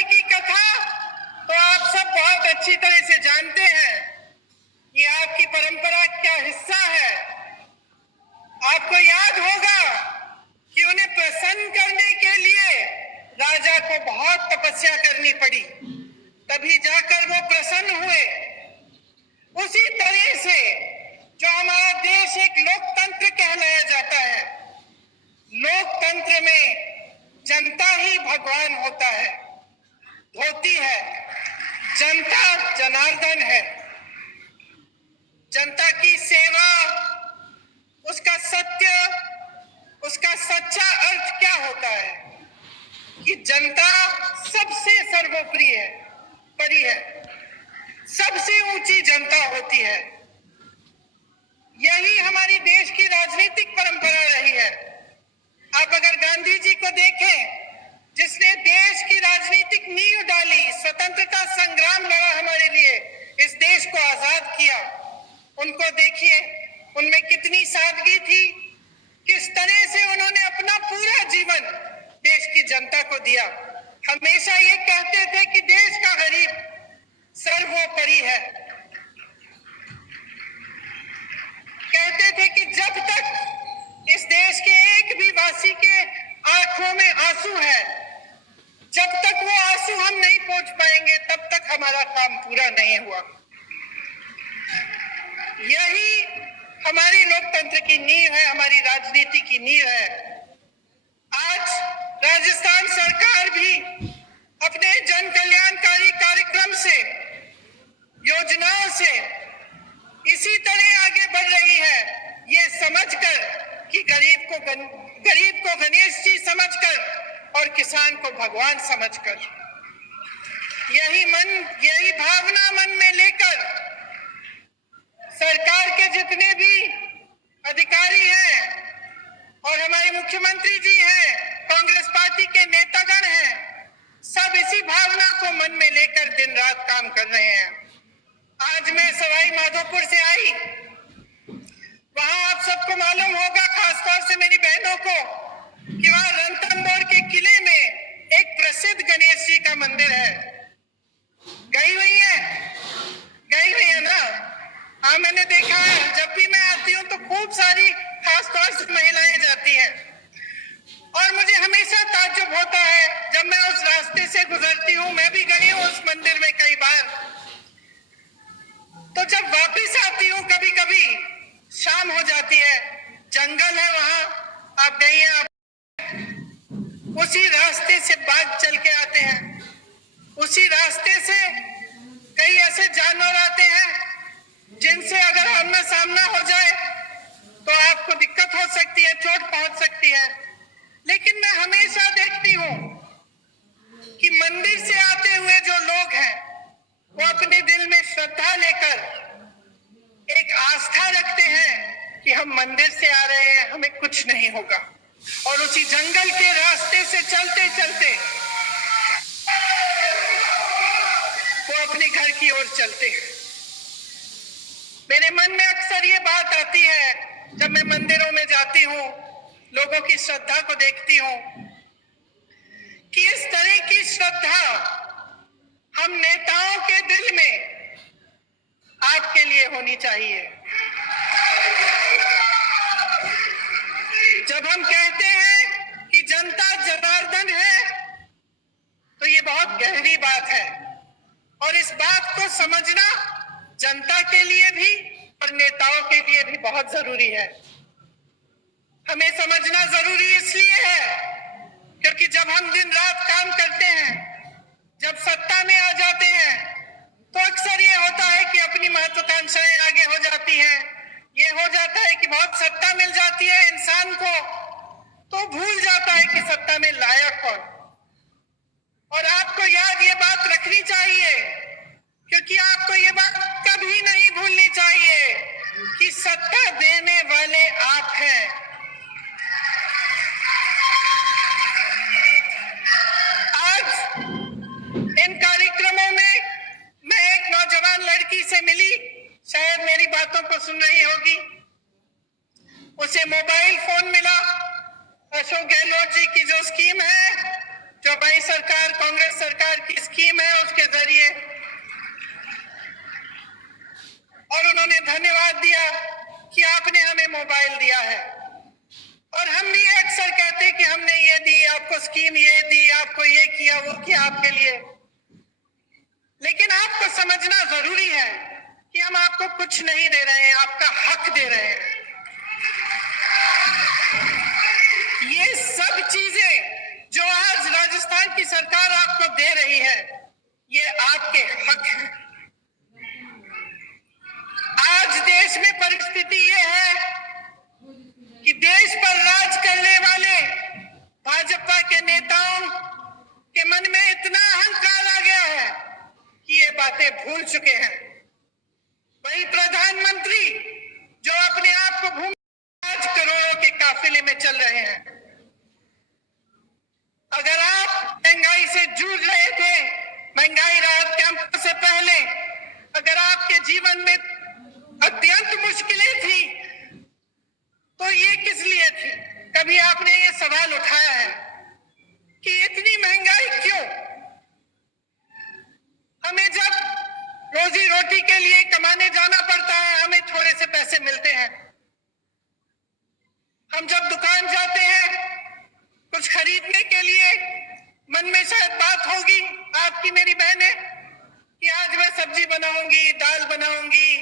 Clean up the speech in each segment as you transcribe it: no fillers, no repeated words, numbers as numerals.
जी की कथा तो आप सब बहुत अच्छी तरह से जानते हैं। ये आपकी परंपरा का हिस्सा है। आपको याद होगा कि उन्हें प्रसन्न करने के लिए राजा को बहुत तपस्या करनी पड़ी, तभी जाकर वो प्रसन्न हुए। उसी तरह से जो हमारा देश एक लोकतंत्र कहलाया जाता है, लोकतंत्र में जनता ही भगवान होता है, होती है। जनता जनार्दन है। जनता की सेवा, उसका सत्य, उसका सच्चा अर्थ क्या होता है कि जनता सबसे सर्वोपरि है, परी है, सबसे ऊंची जनता होती है। यही हमारी देश की राजनीतिक परंपरा रही है। आप अगर गांधी जी को देखें, जिसने देश की राजनीतिक नींव डाली, स्वतंत्रता संग्राम लड़ा हमारे लिए, इस देश को आजाद किया, उनको देखिए, उनमें कितनी सादगी थी, किस तरह से उन्होंने अपना पूरा जीवन देश की जनता को दिया। हमेशा ये कहते थे कि देश का गरीब सर्वोपरि है। कहते थे कि जब तक इस देश के एक भी वासी के आंखों में आंसू है, जब तक वो आंसू हम नहीं पोंछ पाएंगे, तब तक हमारा काम पूरा नहीं हुआ। यही हमारी लोकतंत्र की नींव है, हमारी राजनीति की नींव है। आज राजस्थान सरकार भी अपने जन कल्याणकारी कार्यक्रम से, योजनाओं से इसी तरह आगे बढ़ रही है, ये समझकर कि गरीब को गणेश जी समझकर और किसान को भगवान समझकर। यही भावना मन में लेकर सरकार के जितने भी अधिकारी हैं और हमारे मुख्यमंत्री जी हैं, कांग्रेस पार्टी के नेतागण हैं, सब इसी भावना को मन में लेकर दिन रात काम कर रहे हैं। आज मैं सवाई माधोपुर से आई, वहां आप सबको मालूम होगा, खासतौर से मेरी बहनों को, कि वहां रणथंभौर के किले में एक प्रसिद्ध गणेश जी का मंदिर है। गई हुई है ना? हाँ, मैंने देखा है। जब भी मैं आती हूँ तो खूब सारी खासतौर से महिलाएं जाती हैं और मुझे हमेशा ताज्जुब होता है जब मैं उस रास्ते से गुजरती हूँ। मैं भी गई हूँ उस मंदिर में कई बार। तो जब वापस आती हूँ, कभी कभी शाम हो जाती है, जंगल है वहां, आप गई हैं, आप उसी रास्ते से बाघ चल के आते हैं, उसी रास्ते से कई ऐसे जानवर आते हैं जिनसे अगर आमना सामना हो जाए तो आपको दिक्कत हो सकती है, चोट पहुंच सकती है। लेकिन मैं हमेशा देखती हूं कि मंदिर से आते हुए जो लोग हैं, वो अपने दिल में श्रद्धा लेकर एक आस्था रखते हैं कि हम मंदिर से आ रहे हैं, हमें कुछ नहीं होगा, और उसी जंगल के रास्ते से चलते चलते वो अपने घर की ओर चलते हैं। मेरे मन में अक्सर ये बात आती है जब मैं मंदिरों में जाती हूँ, लोगों की श्रद्धा को देखती हूँ, कि इस तरह की श्रद्धा हम नेताओं के दिल में आपके लिए होनी चाहिए। जब हम कहते हैं कि जनता जनार्दन है, तो ये बहुत गहरी बात है और इस बात को समझना जनता के लिए भी और नेताओं के लिए भी बहुत जरूरी है। हमें समझना जरूरी इसलिए है क्योंकि जब हम दिन रात काम करते हैं, जब सत्ता में आ जाते हैं, तो अक्सर ये होता है कि अपनी महत्वाकांक्षाएं आगे हो जाती हैं। ये हो जाता है कि बहुत सत्ता मिल जाती है इंसान को, तो भूल जाता है कि सत्ता में लायक कौन। और आपको याद ये बात रखनी चाहिए, क्योंकि आपको ये बात कभी नहीं भूलनी चाहिए कि सत्ता देने वाले आप हैं। आज इन कार्यक्रमों में मैं एक नौजवान लड़की से मिली, शायद मेरी बातों को सुन रही होगी। उसे मोबाइल फोन मिला, अशोक गहलोत जी की जो स्कीम है, जो जो हमारी सरकार, कांग्रेस सरकार की स्कीम है उसके जरिए, और उन्होंने धन्यवाद दिया कि आपने हमें मोबाइल दिया है। और हम भी अक्सर कहते हैं कि हमने ये दी, आपको स्कीम ये दी, आपको ये किया, वो किया आपके लिए। लेकिन आपको समझना जरूरी है कि हम आपको कुछ नहीं दे रहे हैं, आपका हक दे रहे हैं। ये सब चीजें जो आज राजस्थान की सरकार आपको दे रही है, ये आपके हक हैं। आज देश में परिस्थिति ये है कि देश पर राज करने वाले भाजपा के नेताओं के मन में इतना अहंकार आ गया है कि ये बातें भूल चुके हैं। वही प्रधानमंत्री जो अपने आप को भूल आज करोड़ों के काफिले में चल रहे हैं। अगर आप महंगाई से जूझ रहे थे, महंगाई राहत कैंप से पहले अगर आपके जीवन में अत्यंत मुश्किलें थी, तो ये किस लिए थी? कभी आपने ये सवाल उठाया है कि इतनी महंगाई क्यों? हमें जब रोजी रोटी के लिए कमाने जाना पड़ता है, हमें थोड़े से पैसे मिलते हैं। हम जब दुकान जाते हैं कुछ खरीदने के लिए, मन में शायद बात होगी आपकी, मेरी बहनें, कि आज मैं सब्जी बनाऊंगी, दाल बनाऊंगी,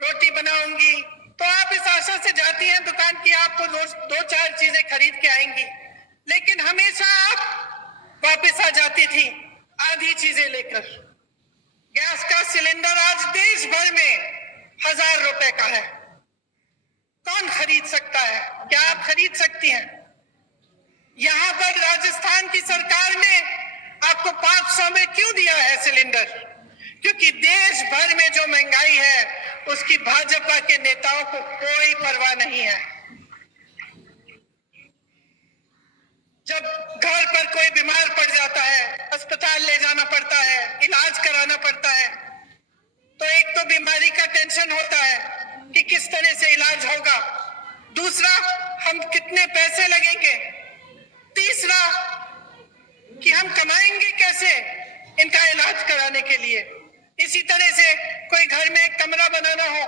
रोटी बनाऊंगी, तो आप इस आशा से जाती हैं दुकान की, आपको दो चार चीजें खरीद के आएंगी। लेकिन हमेशा आप वापस आ जाती थी आधी चीजें लेकर। गैस का सिलेंडर आज देश भर में 1000 रुपए का है। कौन खरीद सकता है? क्या आप खरीद सकती हैं? यहां पर राजस्थान की सरकार ने आपको 500 में क्यों दिया है सिलेंडर? क्योंकि देश भर में जो महंगाई है उसकी भाजपा के नेताओं को कोई परवाह नहीं है। जब घर पर कोई बीमार पड़ जाता है, अस्पताल ले जाना पड़ता है, इलाज कराना पड़ता है, तो एक तो बीमारी का टेंशन होता है कि किस तरह से इलाज होगा, दूसरा हम कितने पैसे लगेंगे, तीसरा कि हम कमाएंगे कैसे इनका इलाज कराने के लिए। इसी तरह से कोई घर में एक कमरा बनाना हो,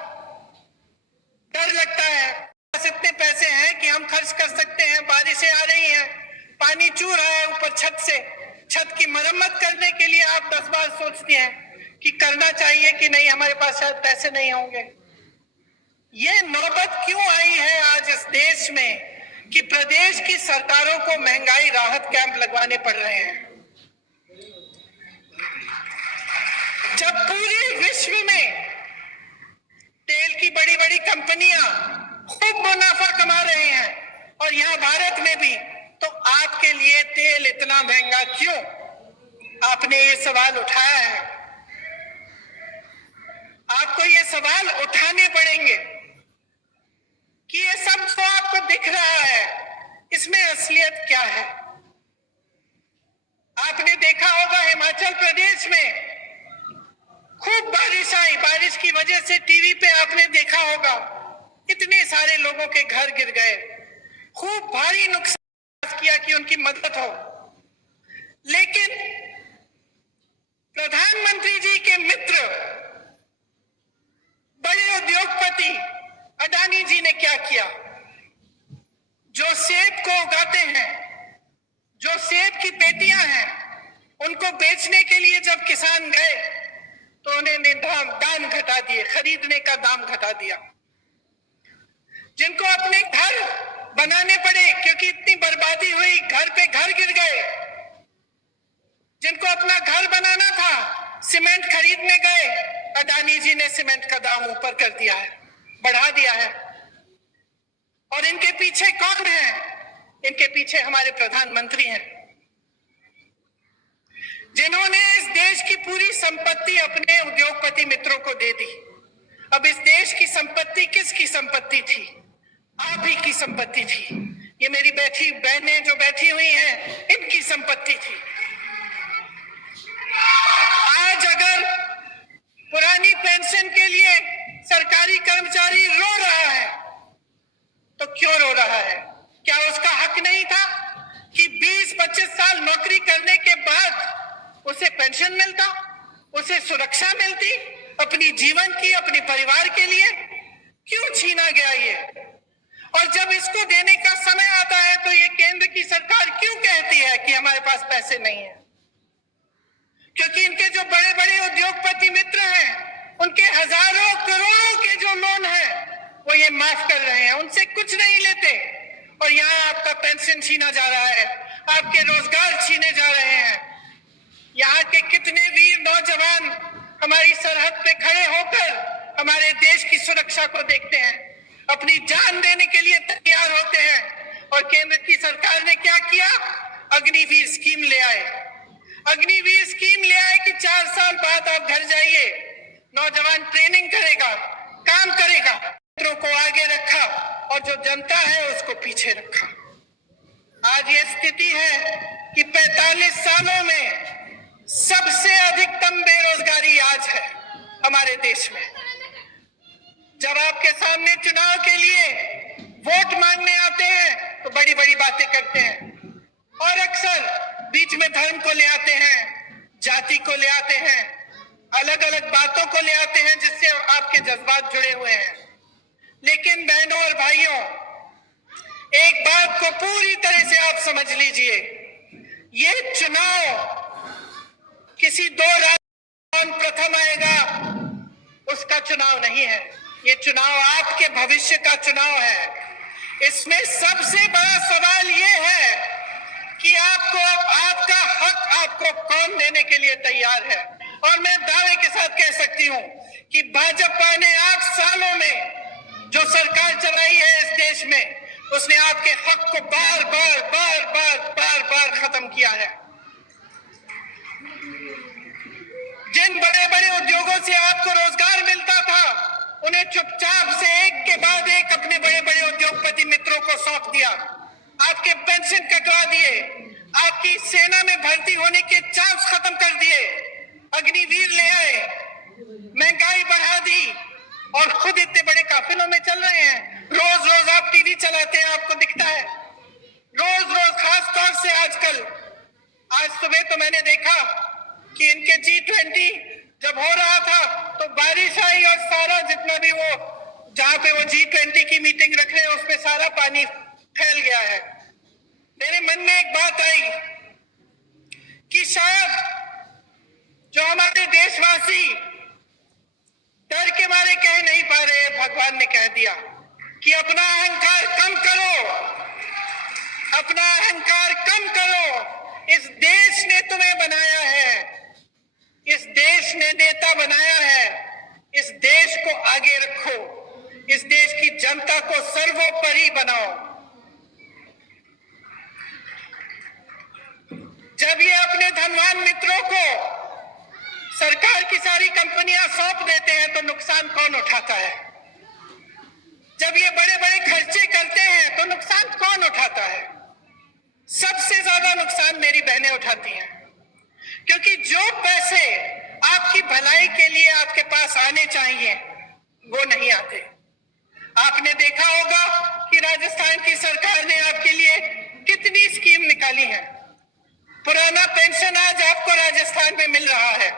डर लगता है बस इतने पैसे हैं कि हम खर्च कर सकते हैं, बारिशें आ रही हैं, पानी चू रहा है ऊपर छत से, छत की मरम्मत करने के लिए आप 10 बार सोचती हैं कि करना चाहिए कि नहीं, हमारे पास शायद पैसे नहीं होंगे। ये नौबत क्यों आई है आज इस देश में कि प्रदेश की सरकारों को महंगाई राहत कैंप लगवाने पड़ रहे हैं, जब पूरे विश्व में तेल की बड़ी बड़ी कंपनियां खूब मुनाफा कमा रहे हैं और यहां भारत में भी, तो आपके लिए तेल इतना महंगा क्यों? आपने ये सवाल उठाया है। आपको ये सवाल उठाने पड़ेंगे कि ये सब जो आपको दिख रहा है इसमें असलियत क्या है। आपने देखा होगा हिमाचल प्रदेश में खूब बारिश आई, बारिश की वजह से टीवी पे आपने देखा होगा इतने सारे लोगों के घर गिर गए, खूब भारी नुकसान किया कि उनकी मदद हो। लेकिन प्रधानमंत्री जी के मित्र बड़े उद्योगपति अडानी जी ने क्या किया? जो सेब को उगाते हैं, जो सेब की पेटियां हैं, उनको बेचने के लिए जब किसान गए तो उन्होंने दाम घटा दिए, खरीदने का दाम घटा दिया। जिनको अपने घर बनाने पड़े क्योंकि इतनी बर्बादी हुई, घर पे घर गिर गए, जिनको अपना घर बनाना था, सीमेंट खरीदने गए, अडानी जी ने सीमेंट का दाम ऊपर कर दिया है, बढ़ा दिया है। और इनके पीछे कौन है? इनके पीछे हमारे प्रधानमंत्री हैं, जिन्होंने इस देश की पूरी संपत्ति अपने उद्योगपति मित्रों को दे दी। अब इस देश की संपत्ति किसकी संपत्ति थी? आप ही की संपत्ति थी। ये मेरी बैठी बहनें जो बैठी हुई हैं, इनकी संपत्ति थी। आज अगर पुरानी पेंशन के लिए सरकारी कर्मचारी रो रहा है तो क्यों रो रहा है? क्या उसका हक नहीं था कि 20-25 साल साल नौकरी करने के बाद उसे पेंशन मिलता, उसे सुरक्षा मिलती अपनी जीवन की, अपने परिवार के लिए। क्यों छीना गया ये? और जब इसको देने का समय आता है तो ये केंद्र की सरकार क्यों कहती है कि हमारे पास पैसे नहीं है? क्योंकि इनके जो बड़े बड़े उद्योगपति मित्र हैं, उनके हजारों करोड़ों के जो लोन हैं वो ये माफ कर रहे हैं, उनसे कुछ नहीं लेते। और यहाँ आपका पेंशन छीना जा रहा है, आपके रोजगार छीने जा रहे हैं। यहाँ के कितने वीर नौजवान हमारी सरहद पे खड़े होकर हमारे देश की सुरक्षा को देखते हैं, अपनी जान देने के लिए तैयार होते हैं। और केंद्र की सरकार ने क्या किया? अग्निवीर स्कीम ले आए। अग्निवीर स्कीम ले आए कि 4 साल बाद आप घर जाइए, नौजवान ट्रेनिंग करेगा, काम करेगा। मित्रों को आगे रखा और जो जनता है उसको पीछे रखा। आज ये स्थिति है कि 45 सालों में सबसे अधिकतम बेरोजगारी आज है हमारे देश में। जब आपके सामने चुनाव के लिए वोट मांगने आते हैं तो बड़ी बड़ी बातें करते हैं और अक्सर बीच में धर्म को ले आते हैं, जाति को ले आते हैं, अलग अलग बातों को ले आते हैं जिससे आपके जज्बात जुड़े हुए हैं। लेकिन बहनों और भाइयों, एक बात को पूरी तरह से आप समझ लीजिए, ये चुनाव किसी 2 राज्य प्रथम आएगा उसका चुनाव नहीं है। ये चुनाव आपके भविष्य का चुनाव है। इसमें सबसे बड़ा सवाल ये है कि आपका हक आपको कौन देने के लिए तैयार है। और मैं दावे के साथ कह सकती हूं कि भाजपा ने 8 सालों में जो सरकार चलाई है इस देश में, उसने आपके हक को बार बार खत्म किया है। जिन बड़े बड़े उद्योगों से आपको रोजगार मिलता था, उन्हें चुपचाप से एक के बाद एक अपने बड़े बड़े उद्योगपति मित्रों को सौंप दिया। आपके पेंशन कटवा दिए, आपकी सेना में भर्ती होने के चांस खत्म कर दिए, अग्निवीर ले आए, महंगाई बढ़ा दी और खुद इतने बड़े काफिलों में चल रहे हैं। रोज रोज आप टीवी चलाते हैं, आपको दिखता है रोज रोज, खास तौर से आजकल। आज सुबह तो मैंने देखा कि इनके G20 जब हो रहा था तो बारिश आई और सारा जितना भी वो जहां पे वो G20 की मीटिंग रख रहे हैं उसमें सारा पानी फैल गया है। मेरे मन में एक बात आई कि शायद जो हमारे देशवासी डर के मारे कह नहीं पा रहे, भगवान ने कह दिया कि अपना अहंकार कम करो, अपना अहंकार कम करो। इस देश ने तुम्हें बनाया है, इस देश ने नेता बनाया है, इस देश को आगे रखो, इस देश की जनता को सर्वोपरि बनाओ। जब ये अपने धनवान मित्रों को सरकार की सारी कंपनियां सौंप देते हैं तो नुकसान कौन उठाता है? जब ये बड़े बड़े खर्चे करते हैं तो नुकसान कौन उठाता है? सबसे ज्यादा नुकसान मेरी बहनें उठाती हैं, क्योंकि जो पैसे आपकी भलाई के लिए आपके पास आने चाहिए वो नहीं आते। आपने देखा होगा कि राजस्थान की सरकार ने आपके लिए कितनी स्कीम निकाली है। पुराना पेंशन आज आपको राजस्थान में मिल रहा है।